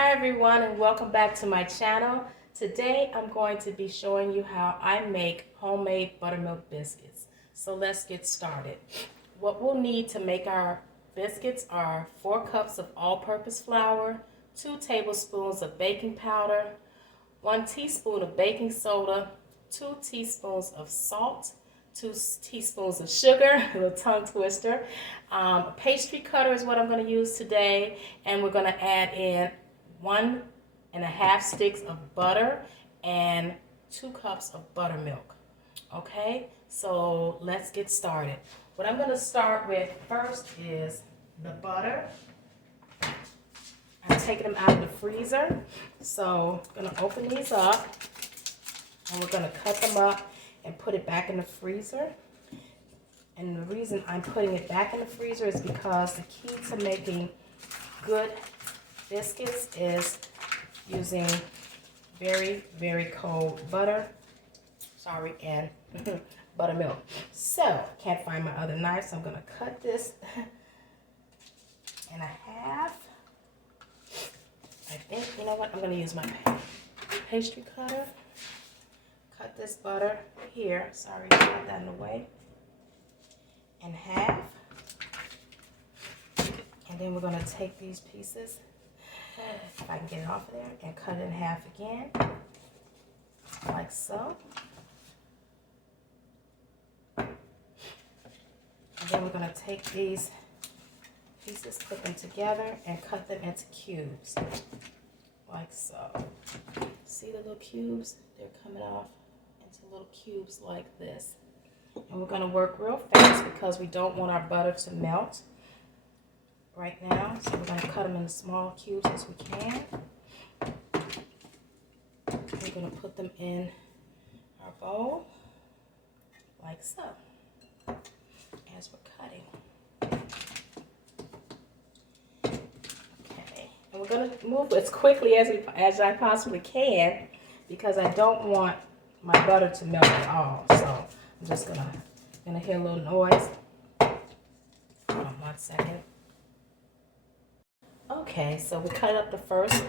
Hi everyone, and welcome back to my channel. Today I'm going to be showing you how I make homemade buttermilk biscuits. So let's get started. What we'll need to make our biscuits are 4 cups of all-purpose flour, 2 tablespoons of baking powder, 1 teaspoon of baking soda, 2 teaspoons of salt, 2 teaspoons of sugar, a little tongue twister. A pastry cutter is what I'm going to use today, and we're going to add in 1.5 sticks of butter and 2 cups of buttermilk. Okay, so let's get started. What I'm going to start with first is the butter. I'm taking them out of the freezer, so I'm going to open these up, and we're going to cut them up and put it back in the freezer. And the reason I'm putting it back in the freezer is because the key to making good biscuits is using very, very cold butter, and buttermilk. So, can't find my other knife, so I'm going to cut this in half. I think, you know what, I'm going to use my pastry cutter. Cut this butter here, sorry, got that in the way, in half. And then we're going to take these pieces, if I can get it off of there, and cut it in half again, like so. And then we're going to take these pieces, put them together, and cut them into cubes, like so. See the little cubes? They're coming off into little cubes like this. And we're going to work real fast because we don't want our butter to melt right now. So we're going to cut them into small cubes as we can. We're going to put them in our bowl like so as we're cutting. Okay, and we're going to move as quickly as I possibly can because I don't want my butter to melt at all. So I'm just gonna hear a little noise. Hold on 1 second. Okay, so we cut up the first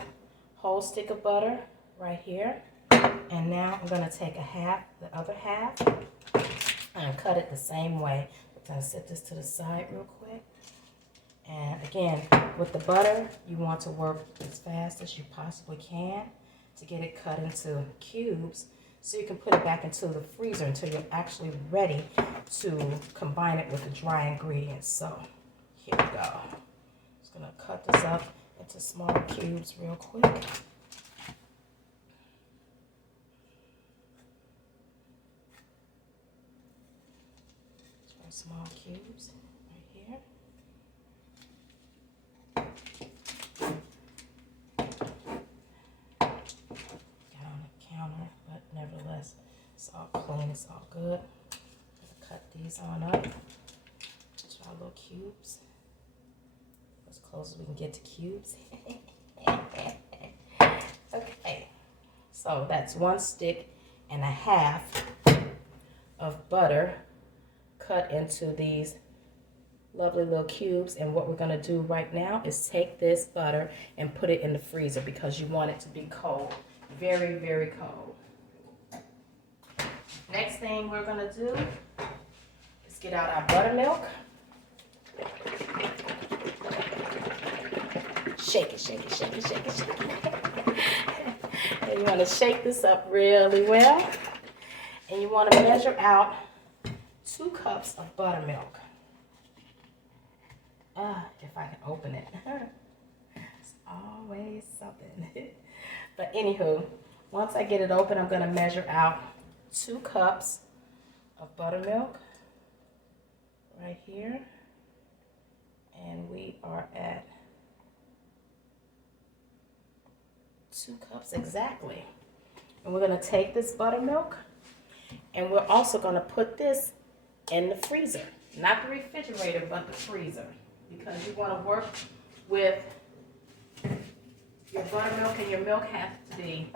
whole stick of butter right here. And now I'm gonna take the other half, and cut it the same way. We're gonna set this to the side real quick. And again, with the butter, you want to work as fast as you possibly can to get it cut into cubes, so you can put it back into the freezer until you're actually ready to combine it with the dry ingredients. So here we go. Just gonna cut this up into smaller cubes real quick. Small cubes right here. Counter, but nevertheless, it's all clean, it's all good. Cut these on up. Try little cubes. As close as we can get to cubes. Okay, so that's 1.5 sticks of butter cut into these lovely little cubes. And what we're going to do right now is take this butter and put it in the freezer because you want it to be cold. Very, very cold. Next thing we're going to do is get out our buttermilk. Shake it, shake it, shake it, shake it, shake it. And you want to shake this up really well. And you want to measure out 2 cups of buttermilk. If I can open it. It's always something. But anywho, once I get it open, I'm going to measure out 2 cups of buttermilk right here. And we are at 2 cups exactly. And we're going to take this buttermilk, and we're also going to put this in the freezer. Not the refrigerator, but the freezer. Because you want to work with your buttermilk, and your milk has to be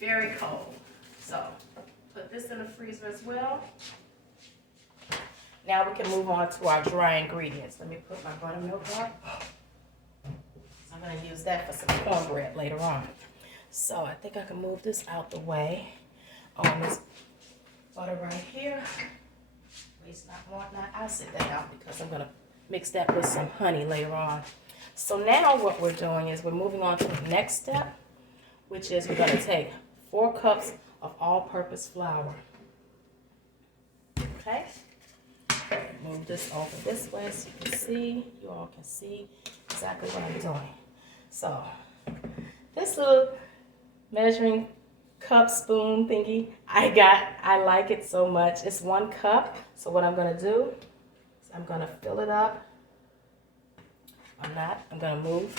very cold. So put this in the freezer as well. Now we can move on to our dry ingredients. Let me put my buttermilk on. So I'm I'm going to use that for some cornbread later on. So I think I can move this out the way on this butter right here. Waste not, want not. I'll sit that out because I'm going to mix that with some honey later on. So now what we're doing is we're moving on to the next step, which is we're going to take 4 cups of all-purpose flour. Okay? Move this over this way so you all can see exactly what I'm doing. So this little measuring cup spoon thingy I like it so much. It's 1 cup. So what I'm going to do is I'm going to fill it up. I'm going to move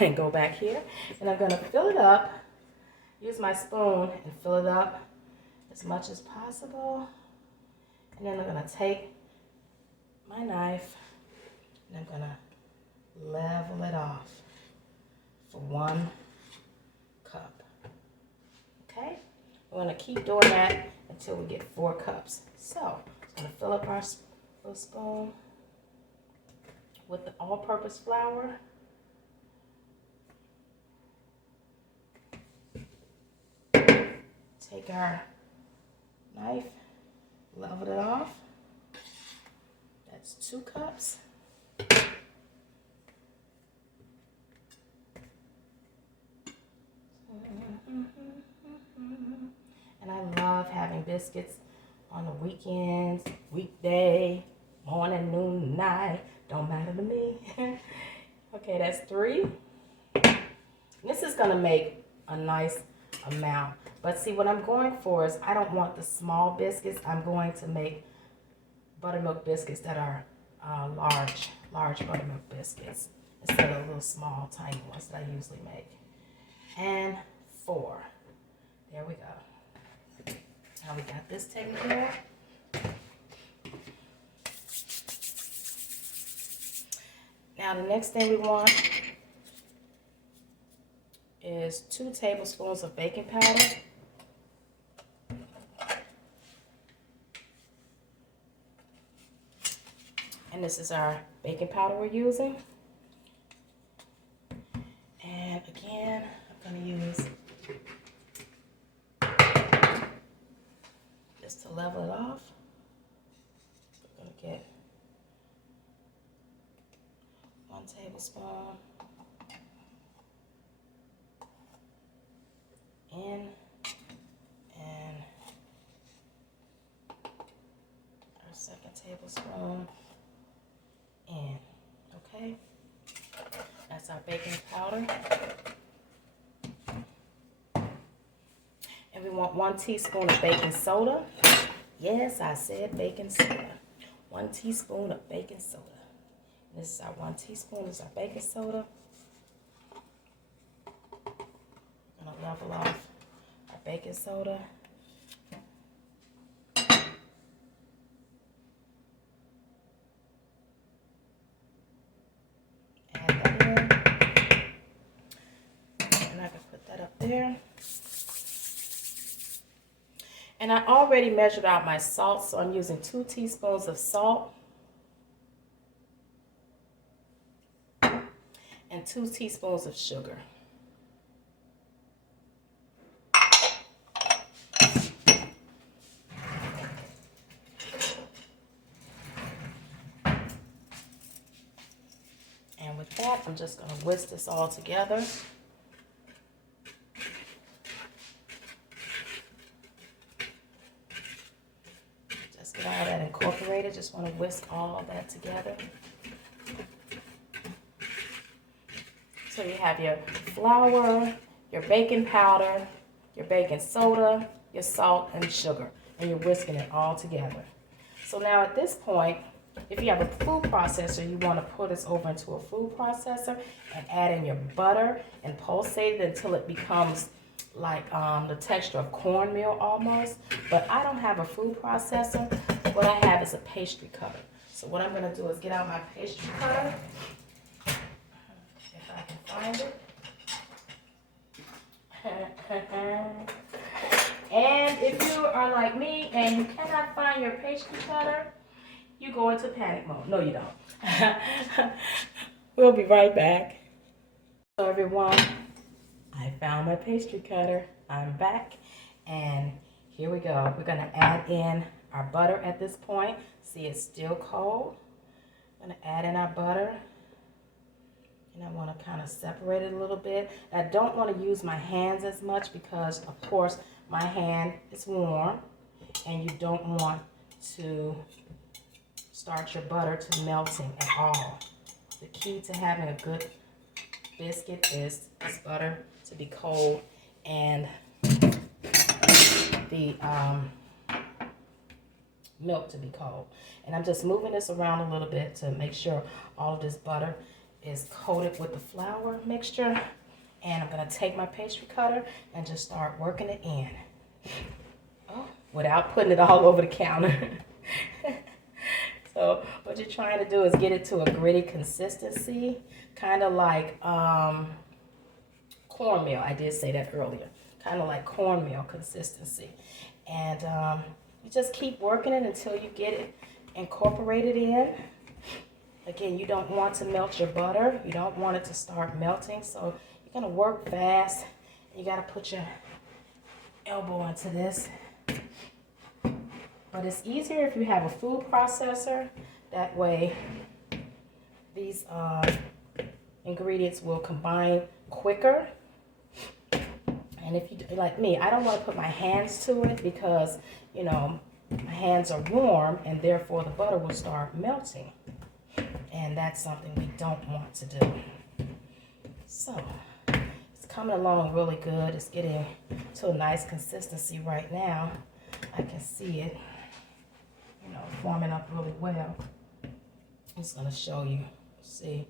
and go back here. And I'm going to fill it up, use my spoon and fill it up as much as possible. And then I'm going to take my knife and I'm going to level it off for 1 cup. Okay? We're going to keep doing that until we get 4 cups. So, I'm going to fill up our little spoon with the all-purpose flour. Take our knife, level it off. That's 2 cups. And I love having biscuits on the weekends, weekday, morning, noon, night. Don't matter to me. Okay, that's 3. This is going to make a nice amount. But see, what I'm going for is I don't want the small biscuits. I'm going to make buttermilk biscuits that are large buttermilk biscuits instead of little small, tiny ones that I usually make. And 4. There we go. Now we got this taken care of. Now the next thing we want is 2 tablespoons of baking powder. And this is our baking powder we're using. And again, I'm going to use just to level it off. We're going to get 1 tablespoon in and our 2nd tablespoon in. Okay, that's our baking powder. And we want 1 teaspoon of baking soda. Yes, I said baking soda. 1 teaspoon of baking soda. And this is our 1 teaspoon. This is our baking soda. I'm going to level off our baking soda. Add that in. And I can put that up there. And I already measured out my salt, so I'm using 2 teaspoons of salt and 2 teaspoons of sugar. And with that, I'm just going to whisk this all together. Just get all that incorporated. Just want to whisk all of that together. So you have your flour, your baking powder, your baking soda, your salt, and sugar. And you're whisking it all together. So now at this point, if you have a food processor, you want to put this over into a food processor and add in your butter and pulsate it until it becomes like the texture of cornmeal almost. But I don't have a food processor. What I have is a pastry cutter. So what I'm going to do is get out my pastry cutter. If I can find it. And if you are like me and you cannot find your pastry cutter, you go into panic mode. No, you don't. We'll be right back. So everyone, I found my pastry cutter. I'm back, and here we go. We're gonna add in our butter at this point. See, it's still cold. I'm gonna add in our butter, and I want to kind of separate it a little bit. I don't want to use my hands as much because, of course, my hand is warm, and you don't want to start your butter to melting at all. The key to having a good biscuit is this butter to be cold and the milk to be cold. And I'm just moving this around a little bit to make sure all of this butter is coated with the flour mixture. And I'm going to take my pastry cutter and just start working it in. Oh, without putting it all over the counter. So what you're trying to do is get it to a gritty consistency, kind of like cornmeal. I did say that earlier. Kind of like cornmeal consistency. And you just keep working it until you get it incorporated in. Again, you don't want to melt your butter. You don't want it to start melting. So you're going to work fast. You got to put your elbow into this. But it's easier if you have a food processor. That way, these ingredients will combine quicker. And if you, like me, I don't want to put my hands to it because, you know, my hands are warm and therefore the butter will start melting. And that's something we don't want to do. So, it's coming along really good. It's getting to a nice consistency right now. I can see it, you know, forming up really well. I'm just going to show you. See,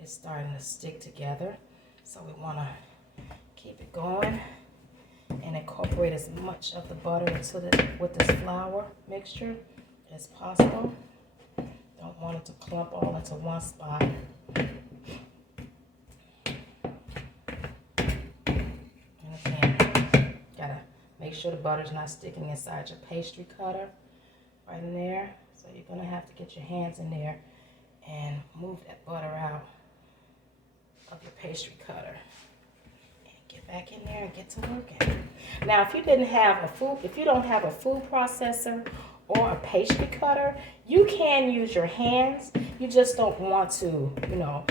it's starting to stick together. So we want to keep it going and incorporate as much of the butter into with this flour mixture as possible. Don't want it to clump all into one spot. And again, gotta make sure the butter's not sticking inside your pastry cutter right in there. So you're gonna have to get your hands in there and move that butter out of your pastry cutter. Get back in there and get to working. Now, if you don't have a food processor or a pastry cutter, you can use your hands. You just don't want to, you know,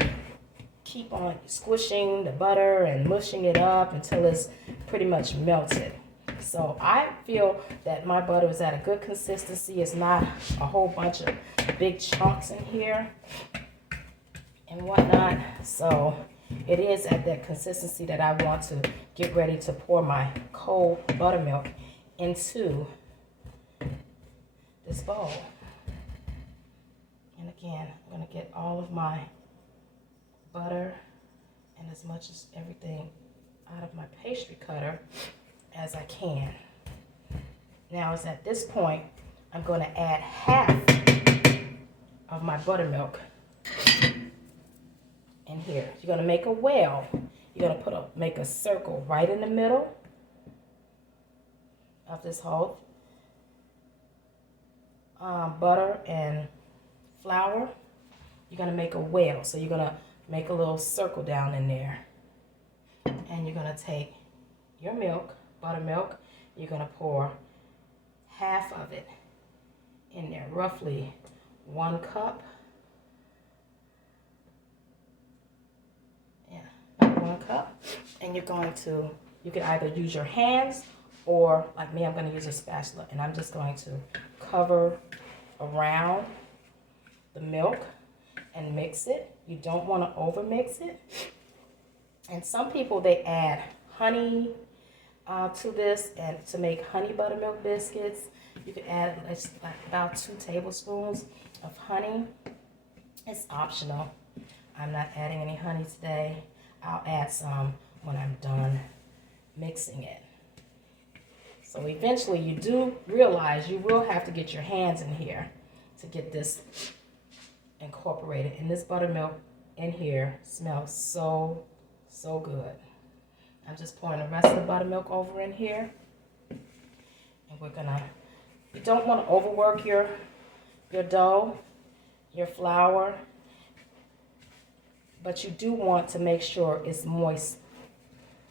keep on squishing the butter and mushing it up until it's pretty much melted. So I feel that my butter is at a good consistency. It's not a whole bunch of big chunks in here and whatnot. So it is at that consistency that I want to get ready to pour my cold buttermilk into this bowl. And again, I'm going to get all of my butter and as much as everything out of my pastry cutter as I can. Now, it's at this point, I'm going to add half of my buttermilk in here. You're going to make a well. You're going to make a circle right in the middle of this whole butter and flour. You're going to make a well. So you're going to make a little circle down in there. And you're going to take your milk, buttermilk. You're going to pour half of it in there, roughly 1 cup. Yeah, 1 cup. And you're going to, you can either use your hands or, like me, I'm going to use a spatula. And I'm just going to cover around the milk and mix it. You don't want to over mix it. And some people, they add honey to this, and to make honey buttermilk biscuits, you can add like about 2 tablespoons of honey. It's optional. I'm not adding any honey today. I'll add some when I'm done mixing it. So eventually you do realize you will have to get your hands in here to get this incorporated. And this buttermilk in here smells so good. I'm just pouring the rest of the buttermilk over in here. And we're gonna, you don't want to overwork your dough, your flour. but you do want to make sure it's moist.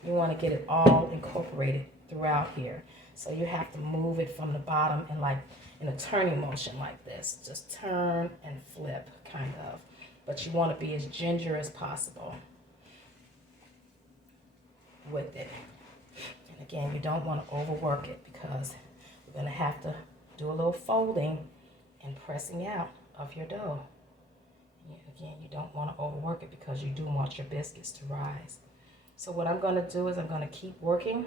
You want to get it all incorporated throughout here. So you have to move it from the bottom and like in a turning motion like this. Just turn and flip, kind of. But you want to be as ginger as possible with it. And again, you don't want to overwork it because we're going to have to do a little folding and pressing out of your dough. Again, you don't want to overwork it because you do want your biscuits to rise. So what I'm going to do is I'm going to keep working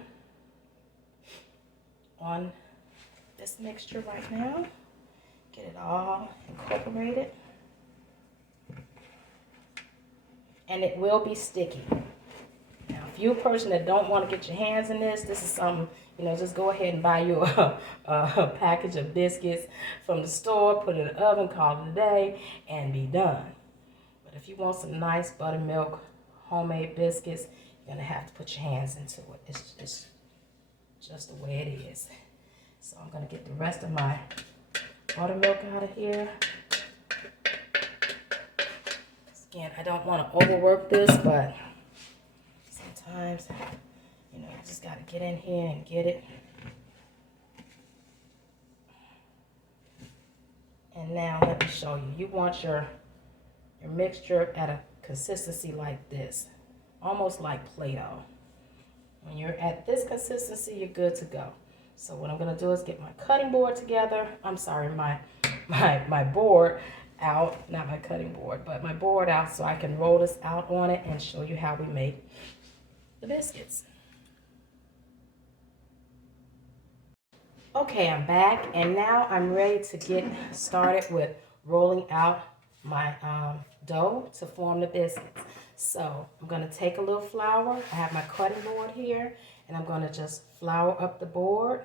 on this mixture right now. Get it all incorporated. And it will be sticky. Now, if you're a person that don't want to get your hands in this, this is something, you know, just go ahead and buy you a package of biscuits from the store, put it in the oven, call it a day, and be done. But if you want some nice buttermilk homemade biscuits, you're going to have to put your hands into it. It's just the way it is. So I'm going to get the rest of my buttermilk out of here. Again, I don't want to overwork this, but sometimes, you know, you just got to get in here and get it. And now let me show you. You want your mixture at a consistency like this, almost like Play-Doh. When you're at this consistency, you're good to go. So what I'm going to do is get my cutting board together. I'm sorry, my board out, not my cutting board, but my board out so I can roll this out on it and show you how we make the biscuits. Okay, I'm back, and now I'm ready to get started with rolling out my dough to form the biscuits. So I'm going to take a little flour. I have my cutting board here, and I'm going to just flour up the board.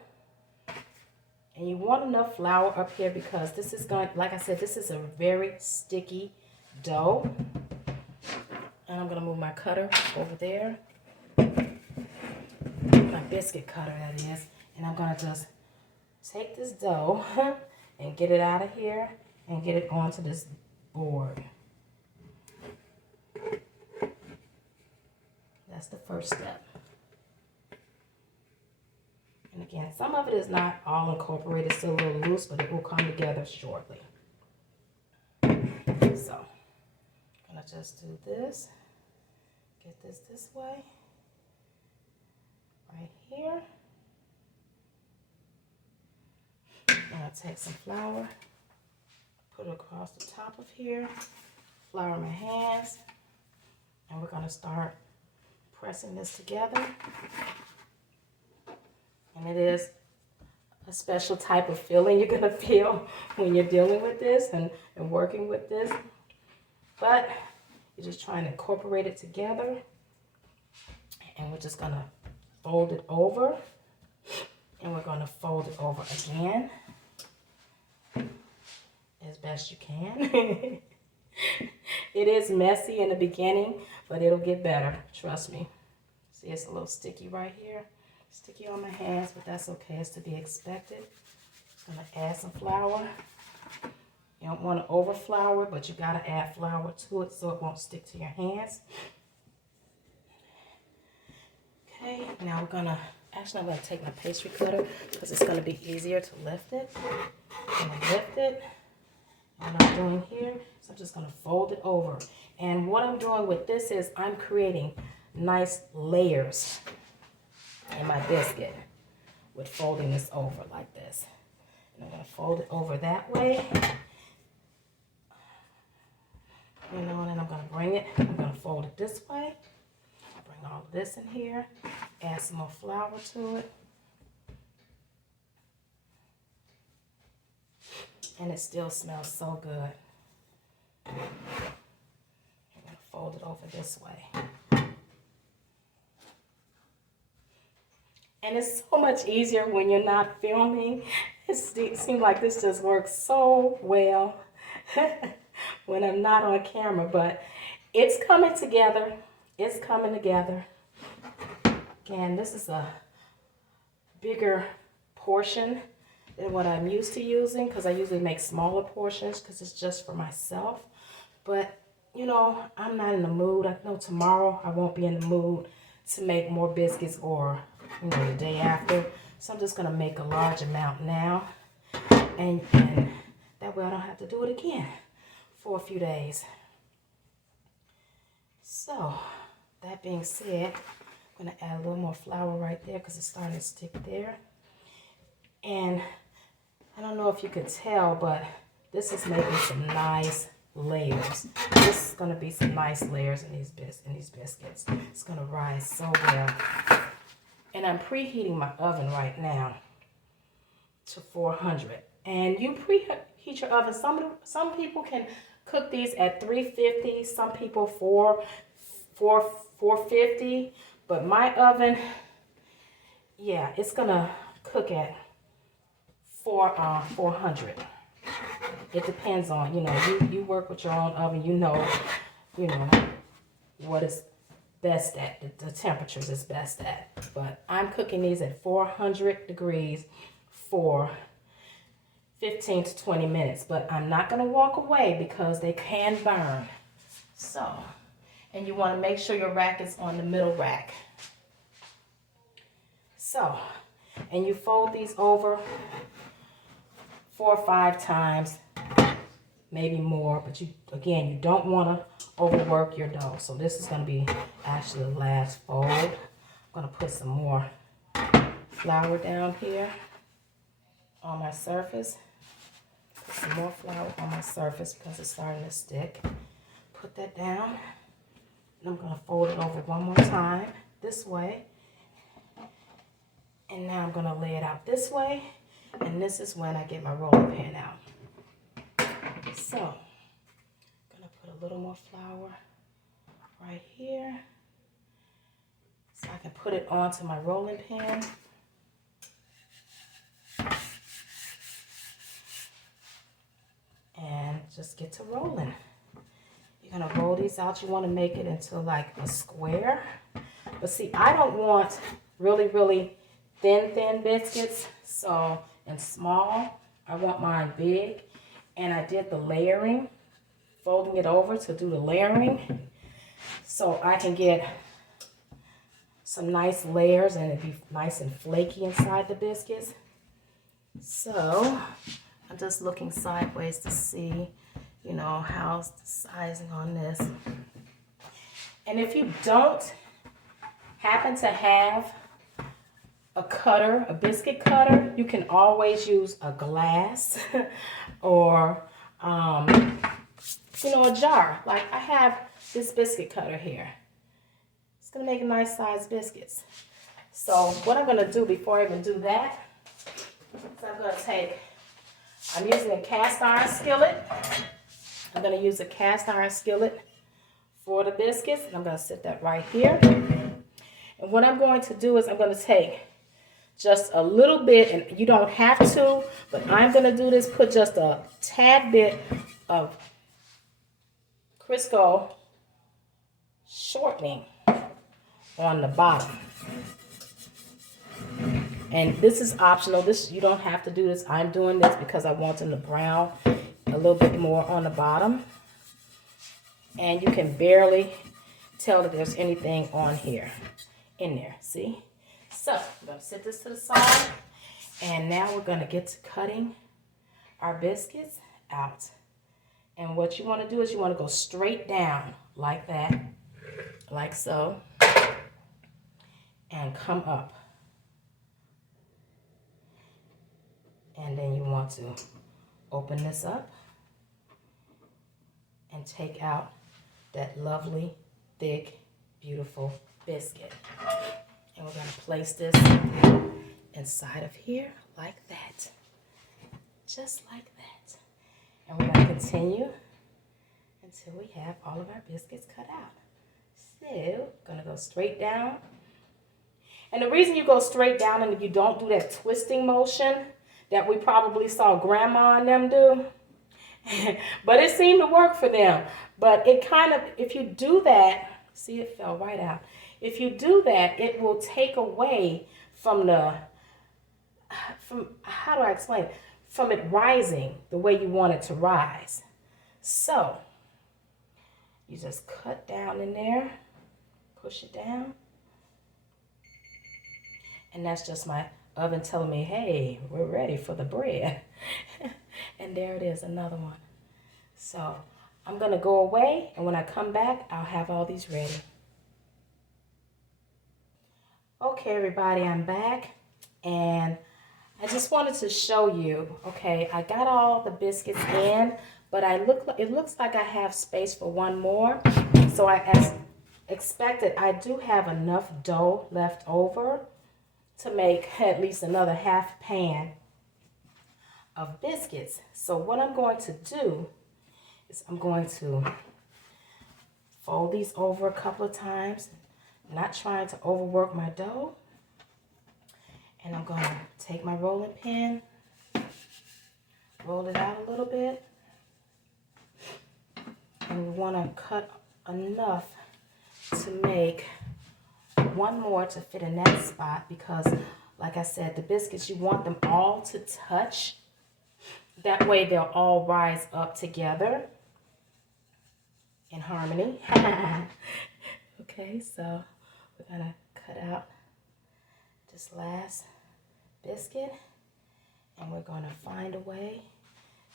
And you want enough flour up here because this is going, like I said, this is a very sticky dough. And I'm going to move my cutter over there. My biscuit cutter, that is. And I'm going to just take this dough and get it out of here and get it onto this board. That's the first step. And again, some of it is not all incorporated, it's still a little loose, but it will come together shortly. So, I'm going to just do this. Get this way. Right here. I'm going to take some flour, put it across the top of here, flour my hands, and we're going to start pressing this together. And it is a special type of feeling you're going to feel when you're dealing with this and working with this. But you're just trying to incorporate it together. And we're just going to fold it over. And we're going to fold it over again as best you can. It is messy in the beginning, but it'll get better. Trust me. See, it's a little sticky right here. Sticky on my hands, but that's okay. It's to be expected. I'm going to add some flour. You don't want to over flour, but you got to add flour to it so it won't stick to your hands. Okay, now we're going to, actually I'm going to take my pastry cutter because it's going to be easier to lift it. I'm going to lift it. What I'm doing here is I'm just going to fold it over. And what I'm doing with this is I'm creating nice layers in my biscuit with folding this over like this. And I'm going to fold it over that way. You know, and then I'm going to bring it, I'm going to fold it this way. I'll bring all of this in here, add some more flour to it. And it still smells so good. I'm going to fold it over this way. And it's so much easier when you're not filming. It seems like this just works so well when I'm not on camera. But it's coming together. It's coming together. Again, this is a bigger portion than what I'm used to using because I usually make smaller portions because it's just for myself. But you know, I'm not in the mood. I know tomorrow I won't be in the mood to make more biscuits, or, you know, the day after. So I'm just going to make a large amount now. And that way I don't have to do it again for a few days. So, that being said, I'm going to add a little more flour right there because it's starting to stick there. And I don't know if you could tell, but this is making some nice layers. This is going to be some nice layers in these biscuits. It's going to rise so well. And I'm preheating my oven right now to 400. And you preheat your oven. Some people can cook these at 350. Some people 450. But my oven, yeah, it's gonna cook at 400. It depends on, you know, you work with your own oven. You know what is best at, the temperatures is best at. But I'm cooking these at 400 degrees for 15 to 20 minutes. But I'm not going to walk away because they can burn. So, and you want to make sure your rack is on the middle rack. So, and you fold these over 4 or 5 times, maybe more, but you don't want to overwork your dough. So this is going to be actually the last fold. I'm going to put some more flour down here on my surface. Put some more flour on my surface because it's starting to stick. Put that down. And I'm going to fold it over one more time this way. And now I'm going to lay it out this way. And this is when I get my rolling pin out. So, I'm going to put a little more flour right here so I can put it onto my rolling pin. And just get to rolling. You're going to roll these out. You want to make it into like a square. But see, I don't want really, really thin biscuits. So, and small. I want mine big. And I did the layering, folding it over to do the layering. So I can get some nice layers and it'd be nice and flaky inside the biscuits. So I'm just looking sideways to see, you know, how's the sizing on this. And if you don't happen to have a cutter, a biscuit cutter, you can always use a glass or, you know, a jar. Like I have this biscuit cutter here. It's going to make nice sized biscuits. So what I'm going to do before I even do that is I'm using a cast iron skillet. I'm going to use a cast iron skillet for the biscuits. And I'm going to set that right here. And what I'm going to do is I'm going to take just a little bit, and you don't have to, but I'm going to do this, put just a tad bit of Crisco shortening on the bottom. And this is optional. This, you don't have to do this. I'm doing this because I want them to brown a little bit more on the bottom. And you can barely tell that there's anything on here, in there, see? So, I'm going to set this to the side. And now we're going to get to cutting our biscuits out. And what you want to do is you want to go straight down like that, like so, and come up. And then you want to open this up and take out that lovely, thick, beautiful biscuit. And we're going to place this inside of here like that. Just like that. And we're going to continue until we have all of our biscuits cut out. So, going to go straight down. And the reason you go straight down and you don't do that twisting motion that we probably saw Grandma and them do, but it seemed to work for them. But it kind of, if you do that, see, it fell right out. If you do that, it will take away from how do I explain it? From it rising the way you want it to rise. So, You just cut down in there, push it down. And that's just my oven telling me, hey, we're ready for the bread. And there it is, another one. So I'm gonna go away, and when I come back, I'll have all these ready. Okay, everybody, I'm back, and I just wanted to show you, okay, I got all the biscuits in, but it looks like I have space for one more. So as expected, I do have enough dough left over to make at least another half pan of biscuits. So what I'm going to do is I'm going to fold these over a couple of times, not trying to overwork my dough. And I'm going to take my rolling pin, roll it out a little bit. And we want to cut enough to make one more to fit in that spot, because like I said, the biscuits, you want them all to touch. That way they'll all rise up together in harmony. Okay, so we're going to cut out this last biscuit, and we're going to find a way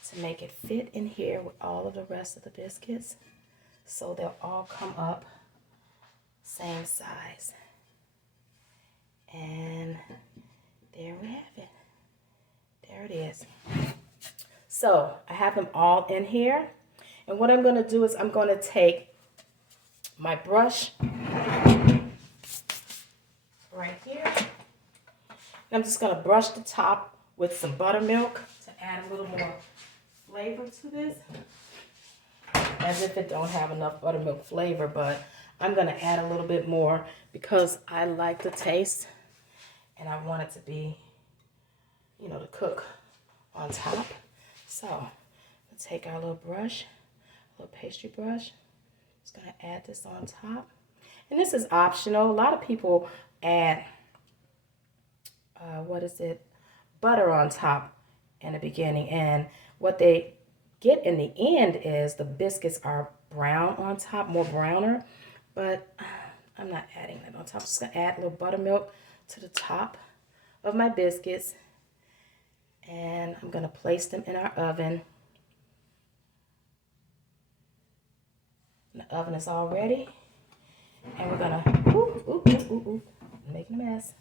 to make it fit in here with all of the rest of the biscuits, so they'll all come up same size. And there we have it. There it is. So I have them all in here, and what I'm going to do is I'm going to take my brush right here, and I'm just going to brush the top with some buttermilk to add a little more flavor to this, as if it don't have enough buttermilk flavor, but I'm going to add a little bit more because I like the taste and I want it to be, you know, to cook on top. So let's take our little brush, little pastry brush. Just going to add this on top, and this is optional. A lot of people add butter on top in the beginning, and what they get in the end is the biscuits are brown on top, more browner, but I'm not adding that on top. I'm just going to add a little buttermilk to the top of my biscuits, and I'm going to place them in our oven. The oven is all ready, and we're going to, making a mess.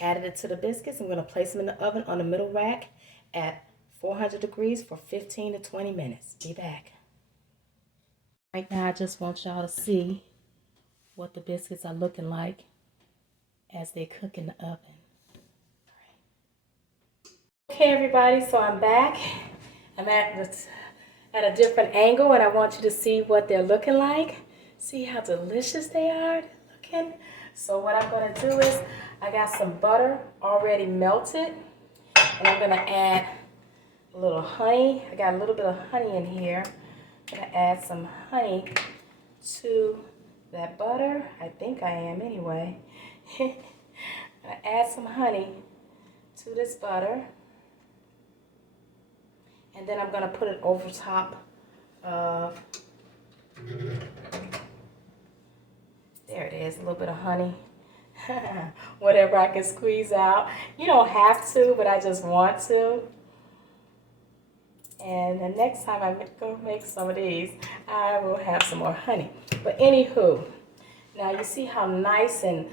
Added it to the biscuits. I'm going to place them in the oven on the middle rack at 400 degrees for 15 to 20 minutes. Be back. Right now, I just want y'all to see what the biscuits are looking like as they cook in the oven. Okay, everybody, so I'm back. I'm at a different angle, and I want you to see what they're looking like. See how delicious they are looking? So what I'm going to do is I got some butter already melted, and I'm going to add a little honey. I got a little bit of honey in here. I'm going to add some honey to that butter. I think I am anyway. I'm going to add some honey to this butter, and then I'm going to put it over top of, there it is, a little bit of honey. Whatever I can squeeze out. You don't have to, but I just want to. And the next time I go make some of these, I will have some more honey. But anywho, now you see how nice and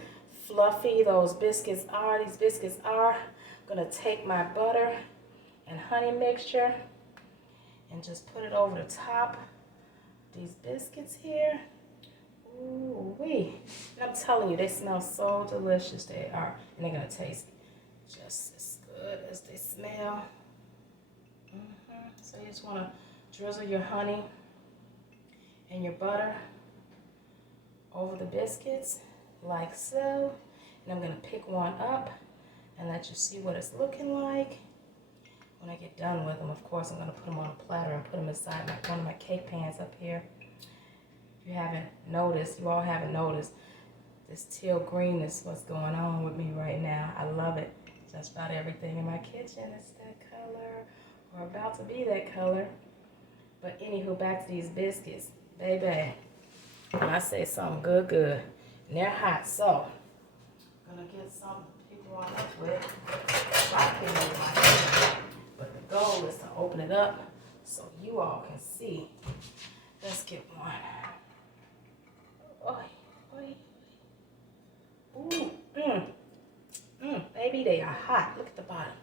fluffy those biscuits are. These biscuits are. I'm going to take my butter and honey mixture and just put it over the top of these biscuits here. Ooh-wee. And I'm telling you, they smell so delicious. They are. And they're going to taste just as good as they smell. So you just want to drizzle your honey and your butter over the biscuits like so. And I'm going to pick one up and let you see what it's looking like. When I get done with them, of course, I'm going to put them on a platter and put them inside one of my cake pans up here. If you haven't noticed, you all haven't noticed, this teal green is what's going on with me right now. I love it. Just about everything in my kitchen is that color, or about to be that color. But anywho, back to these biscuits. Baby, when I say something good, good. And they're hot, so I'm gonna get some to pick one up with. So I can make my hand. But the goal is to open it up so you all can see. Let's get one. Oy, oy. Ooh, baby, they are hot. Look at the bottom.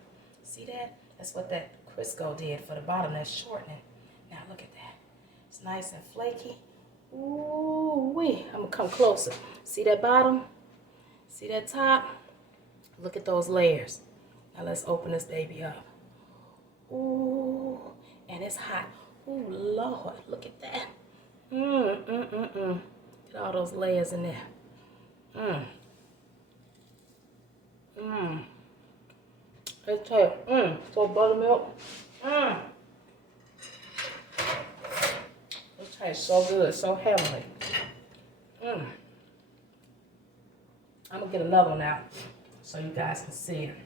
See that? That's what that Crisco did for the bottom. That's shortening. Now look at that. It's nice and flaky. Ooh wee. I'm gonna come closer. See that bottom? See that top? Look at those layers. Now let's open this baby up. Ooh, and it's hot. Ooh, Lord, look at that. Get all those layers in there. Let's tell you, so buttermilk. This tastes so good, so heavenly. I'm gonna get another one out so you guys can see it.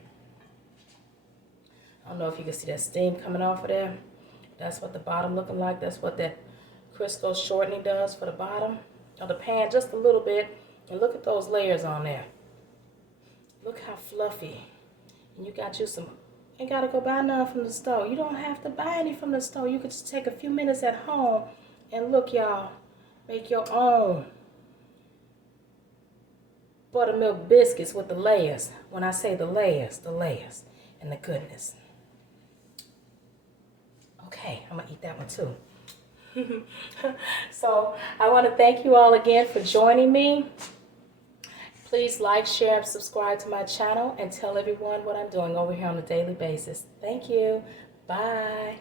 I don't know if you can see that steam coming off of there. That's what the bottom looking like. That's what that Crisco shortening does for the bottom of the pan, just a little bit. And look at those layers on there. Look how fluffy. And you got you some, you ain't gotta go buy none from the store. You don't have to buy any from the store. You could just take a few minutes at home and look, y'all, make your own buttermilk biscuits with the layers. When I say the layers and the goodness. Okay, I'm gonna eat that one too. So I want to thank you all again for joining me. Please like, share, and subscribe to my channel and tell everyone what I'm doing over here on a daily basis. Thank you. Bye.